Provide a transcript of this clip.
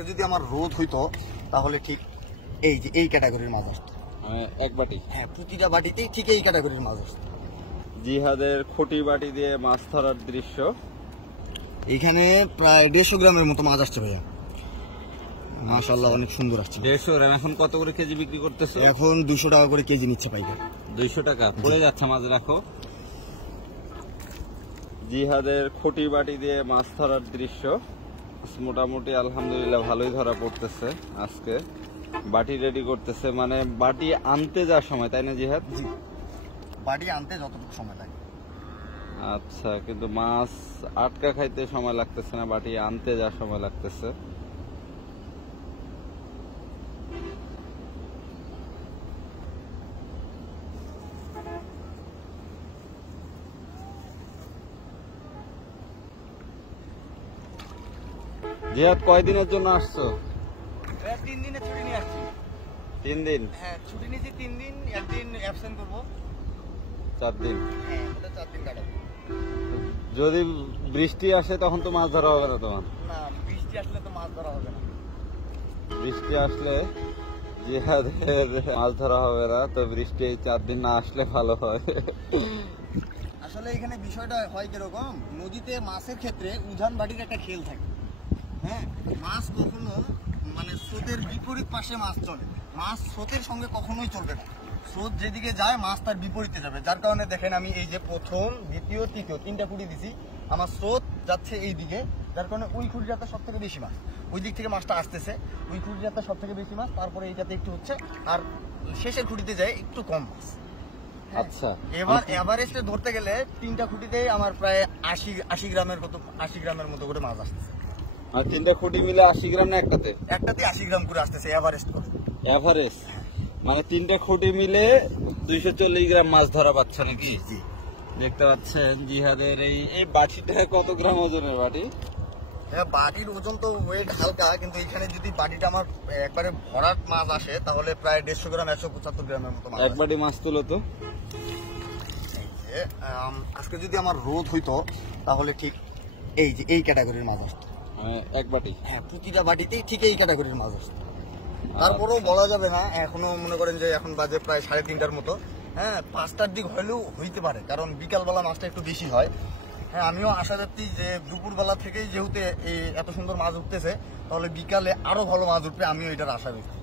আজকে যদি আমার রোদ হইতো তাহলে ঠিক এই যে এই ক্যাটাগরির মাছ আসতো, এক বাটি। হ্যাঁ, প্রতিটা বাটিতেই ঠিক এই ক্যাটাগরির মাছ আসতো। জিহাদের খুঁটি বাটি দিয়ে মাছ ধরার দৃশ্য। এখানে প্রায় 150 গ্রামের মতো মাছ আসছে ভাইয়া, মাশাআল্লাহ অনেক সুন্দর আসছে। 150 গ্রাম। এখন কত করে কেজি বিক্রি করতেছো? এখন 200 টাকা করে কেজি নিচ্ছে পাইকার। 200 টাকা পড়ে যাচ্ছে মাছ। রাখো। জিহাদের খুঁটি বাটি দিয়ে মাছ ধরার দৃশ্য। মোটামুটি আলহামদুলিল্লাহ ভালোই ধরা পড়তেছে আজকে। বাটি রেডি করতেছে, মানে বাটি আনতে যাওয়ার সময়, তাই না জিহাদ? বাটি আনতে যতটুকু সময় লাগে। আচ্ছা, কিন্তু মাছ আটকা খাইতে সময় লাগতেছে না, বাটি আনতে যাওয়ার সময় লাগতেছে। জিহাদ কয়দিনের জন্য আসছো? 3 দিনের ছুটি নিয়ে আসছি। 3 দিন? হ্যাঁ, ছুটি নিয়েছি 3 দিন, একদিন অ্যাবসেন্ট করবো। 4 দিন? হ্যাঁ, ওটা 4 দিন কাটাবো। যদি বৃষ্টি আসে তখন তো মাছ ধরা হবে না তোমার? না, বৃষ্টি আসলে তো মাছ ধরা হবে না। বৃষ্টি আসলে জিহাদের মাছ ধরা হবে না, তো বৃষ্টি 4 দিন না আসলে ভালো হয়। আসলে এখানে বিষয়টা হয় কিরকম, নদীতে মাছের ক্ষেত্রে উজান বাটির একটা খেল থাকে। হ্যাঁ, মাছ কখনো মানে স্রোতের বিপরীত পাশে মাছ চলে, মাছ স্রোতের সঙ্গে কখনোই চলবে না। স্রোত যেদিকে যায় মাছ তার বিপরীতে যাবে, যার কারণে দেখেন আমি এই যে প্রথম, দ্বিতীয়, তৃতীয় 3টা খুঁটি দিছি, আমার স্রোত যাচ্ছে এই দিকে, যার কারণে ওই খুঁটিটাতে সব থেকে বেশি মাছ, ওই দিক থেকে মাছটা আসতেছে, ওই খুঁটিটাতে সব থেকে বেশি মাছ, তারপরে এইটাতে একটু হচ্ছে, আর শেষের খুঁটিতে যায় একটু কম মাছ। আচ্ছা, এবার এভারেস্টে ধরতে গেলে 3টা খুঁটিতেই আমার প্রায় 80 গ্রামের মতো করে মাছ আসতেছে। আর 3টা খুঁটি মিলে 80 গ্রাম না একটাতে? একটাতে 80 গ্রাম করে আসতেছে এভারেস্ট করে। এভারেজ মানে 3টা খুঁটি মিলে 240 গ্রাম মাছ ধরা পাচ্ছে নাকি? দেখতে পাচ্ছেন জিহাদের এই বাটিটা কত গ্রাম ওজনের বাটি? হ্যাঁ, বাটির ওজন তো ওয়েট হালকা, কিন্তু এখানে যদি বাটিটা আমার একবারে ভরাট মাছ আসে তাহলে প্রায় 150 গ্রাম 175 গ্রামের মতো মাছ। এক বাটি মাছ তুলো তো। আজকে যদি আমার রোদ হইতো তাহলে ঠিক এই যে এই ক্যাটাগরির মাছ আসতো, এক বাটি। হ্যাঁ, প্রতিটা বাটিতেই ঠিক এই ক্যাটাগরির মাছ আসতো। তারপরেও বলা যাবে না, এখনো মনে করেন যে এখন বাজে প্রায় 3:30টার মতো। হ্যাঁ, 5টার দিক হলেও হইতে পারে, কারণ বিকালবেলা মাছটা একটু বেশি হয়। হ্যাঁ, আমিও আশা করছি যে দুপুরবেলা থেকেই যেহেতু এই এত সুন্দর মাছ উঠতেছে, তাহলে বিকালে আরো ভালো মাছ উঠবে, আমিও এটার আশা করছি।